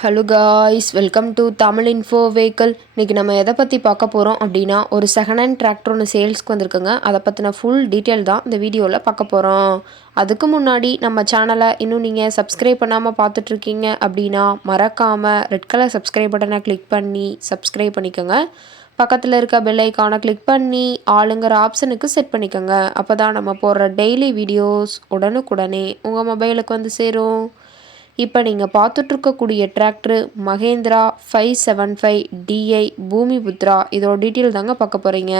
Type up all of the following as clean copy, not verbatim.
Hello guys, welcome to Tamil info vehicle. இன்றைக்கி நம்ம எதை பற்றி பார்க்க போகிறோம் அப்படின்னா, ஒரு செகண்ட் ஹேண்ட் டிராக்டர் ஒன்று சேல்ஸ்க்கு வந்திருக்குங்க. அதை பற்றின ஃபுல் டீட்டெயில் தான் இந்த வீடியோவில் பார்க்க போகிறோம். அதுக்கு முன்னாடி நம்ம சேனலை இன்னும் நீங்கள் சப்ஸ்கிரைப் பண்ணாமல் பார்த்துட்ருக்கீங்க அப்படின்னா மறக்காமல் ரெட் கலர் சப்ஸ்கிரைப் பட்டனை கிளிக் பண்ணி சப்ஸ்கிரைப் பண்ணிக்கோங்க. பக்கத்தில் இருக்க பெல் ஐக்கானை கிளிக் பண்ணி ஆளுங்கிற ஆப்ஷனுக்கு செட் பண்ணிக்கோங்க. அப்போ தான் நம்ம போடுற டெய்லி வீடியோஸ் உடனுக்குடனே உங்கள் மொபைலுக்கு வந்து சேரும். இப்போ நீங்கள் பார்த்துட்ருக்கக்கூடிய டிராக்டரு மகேந்திரா 575 டிஐ பூமிபுத்ரா. இதோட டீட்டெயில் தாங்க பார்க்க போகிறீங்க.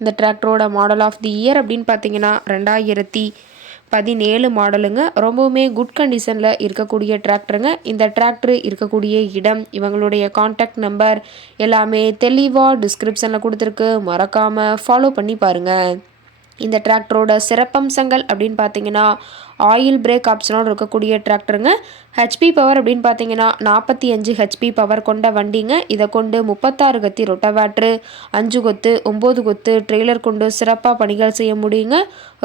இந்த டிராக்டரோட மாடல் ஆஃப் தி இயர் அப்படின்னு பார்த்தீங்கன்னா 2017 மாடலுங்க. ரொம்பவுமே குட் கண்டிஷனில் இருக்கக்கூடிய டிராக்டருங்க. இந்த டிராக்டர் இருக்கக்கூடிய இடம், இவங்களுடைய கான்டாக்ட் நம்பர் எல்லாமே தெளிவாக டிஸ்கிரிப்ஷனில் கொடுத்துருக்கு. மறக்காமல் ஃபாலோ பண்ணி பாருங்கள். இந்த டிராக்டரோட சிறப்பம்சங்கள் அப்படின்னு பார்த்தீங்கன்னா, ஆயில் பிரேக் ஆப்ஷனோடு இருக்கக்கூடிய டிராக்டருங்க. ஹெச்பி பவர் அப்படின்னு பார்த்தீங்கன்னா 45 ஹெச்பி பவர் கொண்ட வண்டிங்க. இதை கொண்டு 36 கத்தி ரொட்டவேட்ரு, 5 கொத்து 9 கொத்து ட்ரெய்லர் கொண்டு சிறப்பாக பணிகள் செய்ய முடியுங்க.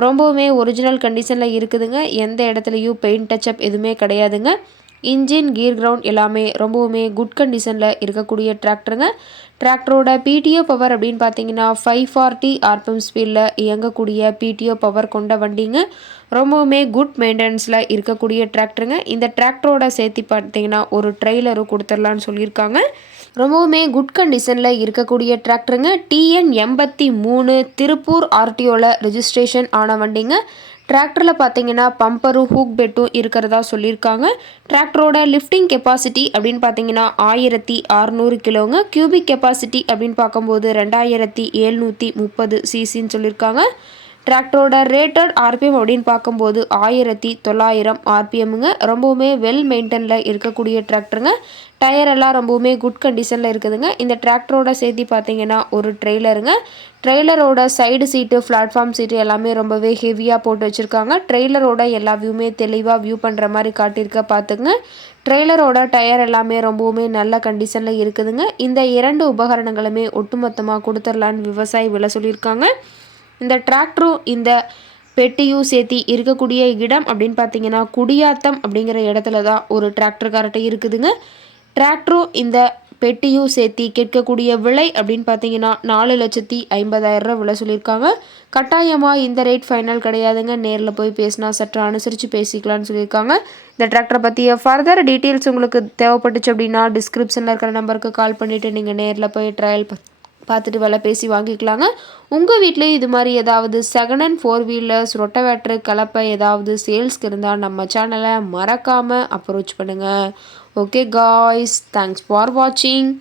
ரொம்பவுமே ஒரிஜினல் கண்டிஷனில் இருக்குதுங்க. எந்த இடத்துலையும் பெயிண்ட் டச்சப் எதுவுமே கிடையாதுங்க. இன்ஜின், கீர் கிரவுண்ட் எல்லாமே ரொம்பவுமே குட் கண்டிஷனில் இருக்கக்கூடிய டிராக்டருங்க. டிராக்டரோட பிடிஓ பவர் அப்படின்னு பார்த்தீங்கன்னா 540 ஆர்பிஎம் ஸ்பீடில் இயங்கக்கூடிய பிடிஓ பவர் கொண்ட வண்டிங்க. ரொம்பவுமே குட் மெயின்டெனன்ஸில் இருக்கக்கூடிய டிராக்டருங்க. இந்த டிராக்டரோட சேர்த்து பார்த்தீங்கன்னா ஒரு ட்ரெய்லரும் கொடுத்துடலான்னு சொல்லியிருக்காங்க. ரொம்பவுமே குட் கண்டிஷனில் இருக்கக்கூடிய டிராக்டருங்க. டிஎன் 83 திருப்பூர் ஆர்டிஓவில் ரெஜிஸ்ட்ரேஷன் ஆன வண்டிங்க. டிராக்டரில் பார்த்தீங்கன்னா பம்பரும் ஹூக் பெட்டும் இருக்கிறதா சொல்லியிருக்காங்க. டிராக்டரோட லிஃப்டிங் கெப்பாசிட்டி அப்படின்னு பார்த்தீங்கன்னா 1600 கிலோங்க. கியூபிக் கெப்பாசிட்டி அப்படின்னு பார்க்கும்போது 2730 சிசின்னு சொல்லியிருக்காங்க. டிராக்டரோட ரேட்டட் ஆர்பிஎம் அப்படின்னு பார்க்கும்போது 1900 ஆர்பிஎம்முங்க. ரொம்பவுமே வெல் மெயின்டெனில் இருக்கக்கூடிய டிராக்டருங்க. டயர் எல்லாம் ரொம்பவுமே குட் கண்டிஷனில் இருக்குதுங்க. இந்த டிராக்டரோட சேர்த்து பார்த்தீங்கன்னா ஒரு ட்ரெய்லருங்க. ட்ரெய்லரோட சைடு சீட்டு, பிளாட்ஃபார்ம் சீட்டு எல்லாமே ரொம்பவே ஹெவியாக போட்டு வச்சுருக்காங்க. ட்ரெய்லரோட எல்லா வியூமே தெளிவாக வியூ பண்ணுற மாதிரி காட்டியிருக்க பார்த்துங்க. ட்ரெய்லரோட டயர் எல்லாமே ரொம்பவுமே நல்ல கண்டிஷனில் இருக்குதுங்க. இந்த 2 உபகரணங்களுமே ஒட்டுமொத்தமாக கொடுத்துடலான்னு விவசாயி விலை சொல்லியிருக்காங்க. இந்த டிராக்டரும் இந்த பெட்டியும் சேர்த்தி இருக்கக்கூடிய இடம் அப்படின்னு பார்த்தீங்கன்னா குடியாத்தம் அப்படிங்கிற இடத்துல தான் ஒரு டிராக்டர்கார்ட்ட இருக்குதுங்க. டிராக்டரும் இந்த பெட்டியும் சேர்த்தி கேட்கக்கூடிய விலை அப்படின்னு பார்த்தீங்கன்னா 4,50,000 விலை சொல்லியிருக்காங்க. கட்டாயமாக இந்த ரேட் ஃபைனல் கிடையாதுங்க. நேரில் போய் பேசினா சற்று அனுசரித்து பேசிக்கலான்னு சொல்லியிருக்காங்க. இந்த டிராக்டரை பற்றிய ஃபர்தர் டீட்டெயில்ஸ் உங்களுக்கு தேவைப்பட்டுச்சு அப்படின்னா டிஸ்கிரிப்ஷனில் இருக்கிற நம்பருக்கு கால் பண்ணிவிட்டு நீங்கள் நேரில் போய் ட்ரையல் பார்த்துட்டு விலை பேசி வாங்கிக்கலாங்க. உங்கள் வீட்லேயும் இது மாதிரி ஏதாவது செகண்ட் ஹேண்ட் 4 வீலர்ஸ், ரொட்டவேட்ரு, கலப்பை ஏதாவது சேல்ஸ்க்கு இருந்தால் நம்ம சேனலை மறக்காமல் அப்ரோச் பண்ணுங்கள். ஓகே காய்ஸ், தேங்க்ஸ் ஃபார் வாட்சிங்.